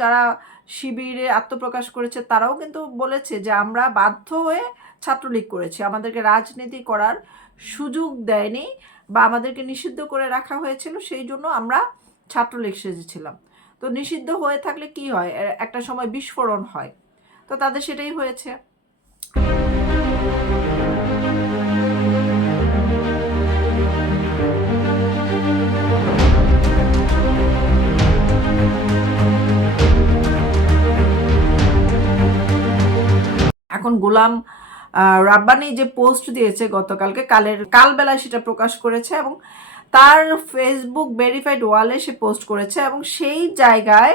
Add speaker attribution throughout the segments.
Speaker 1: যারা শিবিরে আত্মপ্রকাশ করেছে, তারাও কিন্তু বলেছে যে আমরা বাধ্য হয়ে ছাত্রলীগ করেছি। আমাদেরকে রাজনীতি করার সুযোগ দেয়নি বা আমাদেরকে নিষিদ্ধ করে রাখা হয়েছিল, সেই জন্য আমরা ছাত্রলীগ সেজেছিলাম। তো নিষিদ্ধ হয়ে থাকলে কি হয়? একটা সময় বিস্ফোরণ হয়। তো তাদের সেটাই হয়েছে। এখন গোলাম রাব্বানি যে পোস্ট দিয়েছে গতকালকে, কালের, কালবেলায় সেটা প্রকাশ করেছে এবং তার ফেসবুক ভেরিফাইড ওয়ালে সে পোস্ট করেছে এবং সেই জায়গায়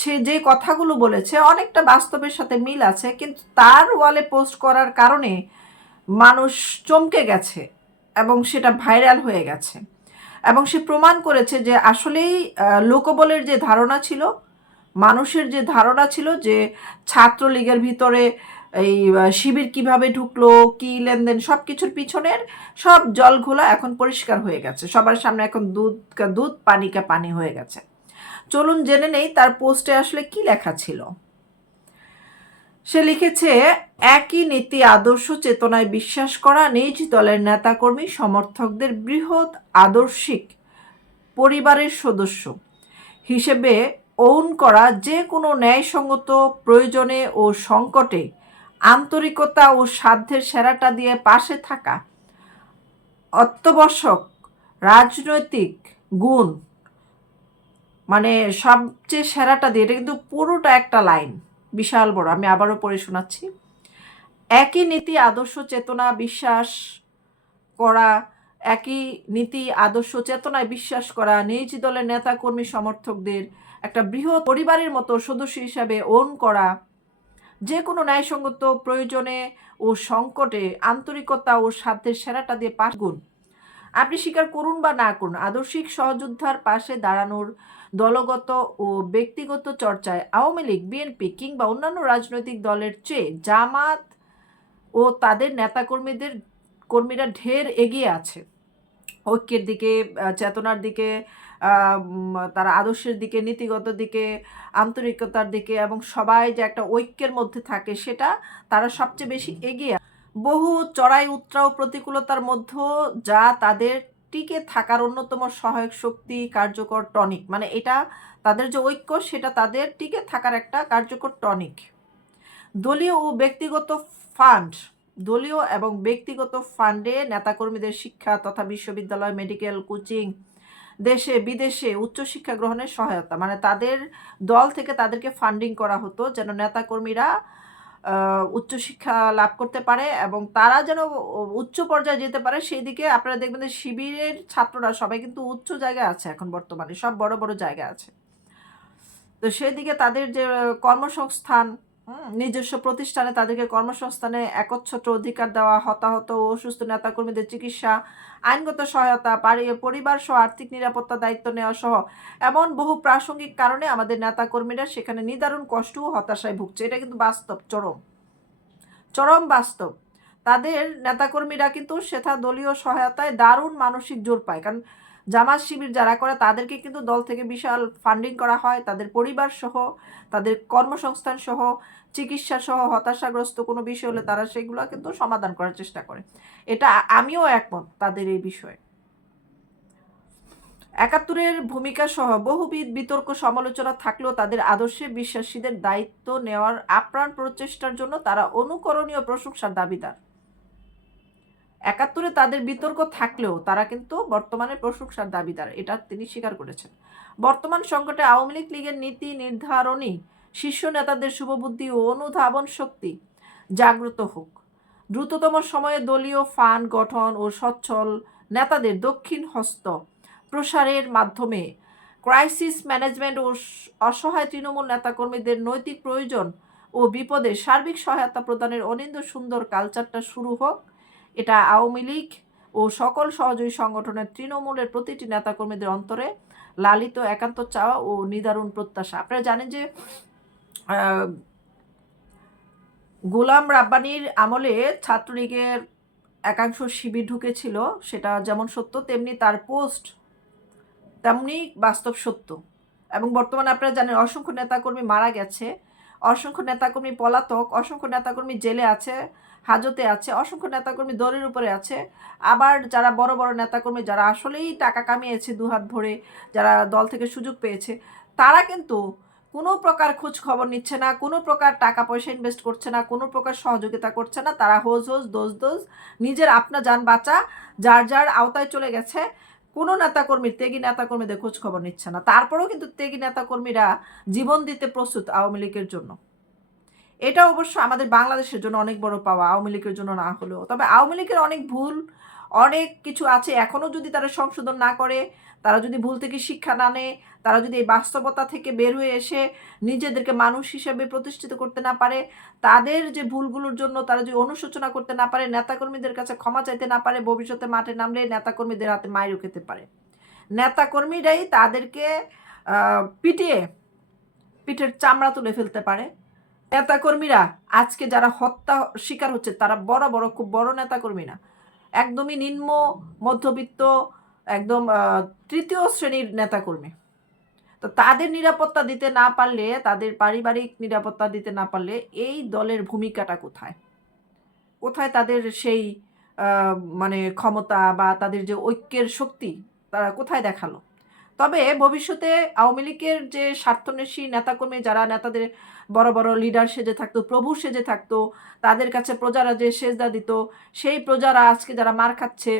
Speaker 1: সে যে কথাগুলো বলেছে অনেকটা বাস্তবের সাথে মিল আছে, কিন্তু তার ওয়ালে পোস্ট করার কারণে মানুষ চমকে গেছে এবং সেটা ভাইরাল হয়ে গেছে। এবং সে প্রমাণ করেছে যে আসলেই লোকবলের যে ধারণা ছিল, মানুষের যে ধারণা ছিল যে ছাত্রলীগের ভিতরে এই শিবির কীভাবে ঢুকলো, কি লেনদেন সব কিছুর পিছনের সব জলঘোলা এখন পরিষ্কার হয়ে গেছে। সবার সামনে এখন দুধ কা, দুধ পানি কা পানি হয়ে গেছে। চলুন জেনে নেই তার পোস্টে আসলে কি লেখা ছিল। সে লিখেছে, একই নীতি আদর্শ চেতনায় বিশ্বাস করা নিজ দলের নেতাকর্মী, সমর্থকদের বৃহৎ আদর্শিক পরিবারের সদস্য। হিসেবে ওন করা যে কোনো ন্যায়সঙ্গত প্রয়োজনে ও সংকটে আন্তরিকতা ও সাধ্যের সেরাটা দিয়ে পাশে থাকা অত্যাবশ্যক রাজনৈতিক গুণ মানে সবচেয়ে সেরাটা দিয়ে, এটা কিন্তু পুরোটা একটা লাইন, বিশাল বড়, আমি আবারও পড়ে শোনাচ্ছি। একই নীতি, আদর্শ চেতনা, বিশ্বাস করা, একই নীতি, আদর্শ চেতনায় বিশ্বাস করা, নিজ দলের নেতা কর্মী সমর্থকদের একটা বৃহৎ পরিবারের মতো সদস্য হিসাবে ওন করা যে কোনো ন্যায়সঙ্গত প্রয়োজনে ও সংকটে আন্তরিকতা ও সাধ্যের সেরাটা দিয়ে পাশ গুণ আপনি স্বীকার করুন বা না করুন, আদর্শিক সহযোদ্ধার পাশে দাঁড়ানোর দলগত ও ব্যক্তিগত চর্চায় আওয়ামী লীগ, বিএনপি কিংবা অন্যান্য রাজনৈতিক দলের চেয়ে জামাত ও তাদের নেতাকর্মীদের, কর্মীরা ঢের এগিয়ে আছে। ঐক্যের দিকে চেতনার দিকে তারা আদর্শের দিকে, নীতিগত দিকে, আন্তরিকতার দিকে এবং সবাই যে একটা ঐক্যের মধ্যে থাকে সেটা তারা সবচেয়ে বেশি এগিয়ে বহু চড়াই, উত্রাও প্রতিকূলতার মধ্যেও যা তাদের টিকে থাকার অন্যতম সহায়ক শক্তি কার্যকর টনিক। মানে এটা তাদের যে ঐক্য সেটা তাদের টিকে থাকার একটা কার্যকর টনিক। দলীয় ও ব্যক্তিগত ফান্ড, দলীয় এবং ব্যক্তিগত ফান্ডে নেতাকর্মীদের শিক্ষা তথা বিশ্ববিদ্যালয়, মেডিকেল, কোচিং দেশে, বিদেশে উচ্চশিক্ষা গ্রহণের সহায়তা। মানে তাদের দল থেকে তাদেরকে ফান্ডিং করা হতো যেন নেতাকর্মীরা উচ্চশিক্ষা লাভ করতে পারে এবং তারা যেন উচ্চ পর্যায়ে যেতে পারে, সেই দিকে আপনারা দেখবেন যে শিবিরের ছাত্ররা সবাই কিন্তু উচ্চ জায়গায় আছে এখন বর্তমানে, সব বড় বড় জায়গা আছে। তো সেই দিকে তাদের যে কর্মসংস্থান নিজস্ব প্রতিষ্ঠানে তাদেরকে কর্মসংস্থানে একচ্ছত্র অধিকার দেওয়া, হতাহত ও অসুস্থ নেতাকর্মীদের চিকিৎসা, আইনগত সহায়তা পরিবার সহ আর্থিক নিরাপত্তা দায়িত্ব নেওয়া সহ এমন বহু প্রাসঙ্গিক কারণে আমাদের নেতাকর্মীরা সেখানে নিদারুণ কষ্ট ও হতাশায় ভুগছে। এটা কিন্তু বাস্তব, চরম। চরম বাস্তব। তাদের নেতাকর্মীরা কিন্তু সেথা দলীয় সহায়তায় দারুণ মানসিক জোর পায়। কারণ জামাত শিবির যারা করে, তাদেরকে কিন্তু দল থেকে বিশাল ফান্ডিং করা হয়। তাদের পরিবার সহ, তাদের কর্মসংস্থান সহ, চিকিৎসা সহ, হতাশাগ্রস্ত কোনো বিষয় হলে তারা সেগুলো কিন্তু সমাধান করার চেষ্টা করে। এটা আমিও একমত তাদের এই বিষয়ে। একাত্তরের ভূমিকা সহ বহুবিধ বিতর্ক সমালোচনা থাকলেও তাদের আদর্শে বিশ্বাসীদের দায়িত্ব নেওয়ার আপ্রাণ প্রচেষ্টার জন্য তারা অনুকরণীয় প্রশংসার দাবিদার। তাদের বিতর্ক থাকলেও তারা কিন্তু বর্তমানে প্রশংসার দাবিদার। এটা তিনি স্বীকার করেছেন। বর্তমান সংকটে আওয়ামী লীগ লীগের নীতি নির্ধারণী শীর্ষ নেতাদের শুভবুদ্ধি ও অনুধাবন শক্তি জাগ্রত হোক। দ্রুততম সময়ে দলীয় ফান্ড গঠন ও সচ্ছল নেতাদের দক্ষিণ হস্ত প্রসারের মাধ্যমে ক্রাইসিস ম্যানেজমেন্ট ও অসহায় তৃণমূল নেতাকর্মীদের নৈতিক প্রয়োজন ও বিপদে সার্বিক সহায়তা প্রদানের অনিন্দ সুন্দর কালচারটা শুরু হোক। এটা আওয়ামী লীগ ও সকল সহযোগী সংগঠনের তৃণমূলের প্রতিটি নেতাকর্মীদের অন্তরে লালিত একান্ত চাওয়া ও নিদারুণ প্রত্যাশা। আপনারা জানেন যে গোলাম রাব্বানির আমলে ছাত্রলীগের একাংশ শিবির ঢুকেছিল, সেটা যেমন সত্য, তেমনি তার পোস্ট তেমনি বাস্তব সত্য। এবং বর্তমানে আপনারা জানেন অসংখ্য নেতাকর্মী মারা গেছে। অসংখ্য নেতাকর্মী পলাতক, অসংখ্য নেতাকর্মী জেলে আছে, হাজতে আছে, অসংখ্য নেতাকর্মী দলের উপরে আছে। আবার যারা বড় বড় নেতাকর্মী, যারা আসলেই টাকা কামিয়েছে, দুহাত ভরে যারা দল থেকে সুযোগ পেয়েছে, তারা কিন্তু কোনো প্রকার খোঁজ খবর নিচ্ছে না, কোনো প্রকার টাকা পয়সা ইনভেস্ট করছে না, কোনো প্রকার সহযোগিতা করছে না। তারা হোজ হোজ, দোজ দোজ নিজের আপনা যান বাঁচা, যার যার আওতায় চলে গেছে। কোনো নেতাকর্মীর ত্যাগী নেতাকর্মীদের খোঁজ খবর নিচ্ছে না। তারপরেও কিন্তু ত্যাগী নেতাকর্মীরা জীবন দিতে প্রস্তুত আওয়ামী লীগের জন্য। এটা অবশ্য আমাদের বাংলাদেশের জন্য অনেক বড় পাওয়া, আওয়ামী লীগের জন্য না হলেও। তবে আওয়ামী লীগের অনেক ভুল অনেক কিছু আছে। এখনও যদি তারা সংশোধন না করে, তারা যদি ভুল থেকে শিক্ষা না নেয়, তারা যদি এই বাস্তবতা থেকে বের হয়ে এসে নিজেদেরকে মানুষ হিসেবে প্রতিষ্ঠিত করতে না পারে, তাদের যে ভুলগুলোর জন্য তারা যদি অনুশোচনা করতে না পারে, নেতাকর্মীদের কাছে ক্ষমা চাইতে না পারে, ভবিষ্যতে মাঠে নামলে নেতাকর্মীদের হাতে মায়ের খেতে পারে। নেতাকর্মীরাই তাদেরকে পিটিয়ে পিঠের চামড়া তুলে ফেলতে পারে। নেতাকর্মীরা আজকে যারা হত্যা, শিকার হচ্ছে, তারা বড় বড়, খুব বড় নেতাকর্মী না। একদমই নিম্ন মধ্যবিত্ত, একদম তৃতীয় শ্রেণির নেতাকর্মী। তো তাদের নিরাপত্তা দিতে না পারলে, তাদের পারিবারিক নিরাপত্তা দিতে না পারলে এই দলের ভূমিকাটা কোথায়? কোথায় তাদের সেই মানে ক্ষমতা বা তাদের যে ঐক্যের শক্তি, তারা কোথায় দেখাল? তবে ভবিষ্যতে আওয়ামী লীগের যে স্বার্থন্বেষী নেতাকর্মী, যারা নেতাদের বড় বড় লিডার সেজে থাকতো, প্রভু সেজে থাকতো, তাদের কাছে প্রজারা যে সেজদা দিত, সেই প্রজারা আজকে যারা মার খাচ্ছে,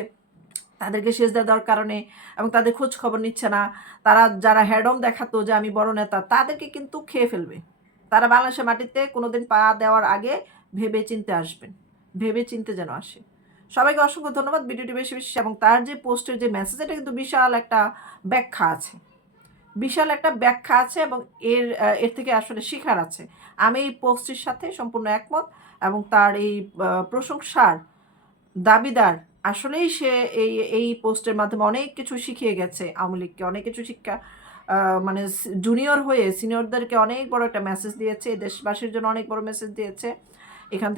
Speaker 1: তাদেরকে সেজদা দেওয়ার কারণে এবং তাদের খোঁজ খবর নিচ্ছে না, তারা যারা হ্যাডম দেখাতো যে আমি বড় নেতা, তাদেরকে কিন্তু খেয়ে ফেলবে। তারা বাংলাদেশের মাটিতে কোনোদিন পা দেওয়ার আগে ভেবে চিনতে আসবেন, ভেবে চিনতে যেন আসে। সবাইকে অসংখ্য ধন্যবাদ। ভিডিওটি বেশি বেশি এবং তার যে পোস্টের যে মেসেজ এটা কিন্তু বিশাল একটা ব্যাখ্যা আছে। বিশাল একটা ব্যাখ্যা আছে এবং এর এর থেকে আসলে শিখার আছে। আমি এই পোস্টের সাথে সম্পূর্ণ একমত এবং তার এই প্রশংসার দাবিদার আসলেই সে এই এই পোস্টের মাধ্যমে অনেক কিছু শিখিয়ে গেছে আওয়ামী লীগকে। অনেক কিছু শিক্ষা মানে জুনিয়র হয়ে সিনিয়রদেরকে অনেক বড় একটা মেসেজ দিয়েছে। দেশবাসীর জন্য অনেক বড় মেসেজ দিয়েছে। এখান থেকে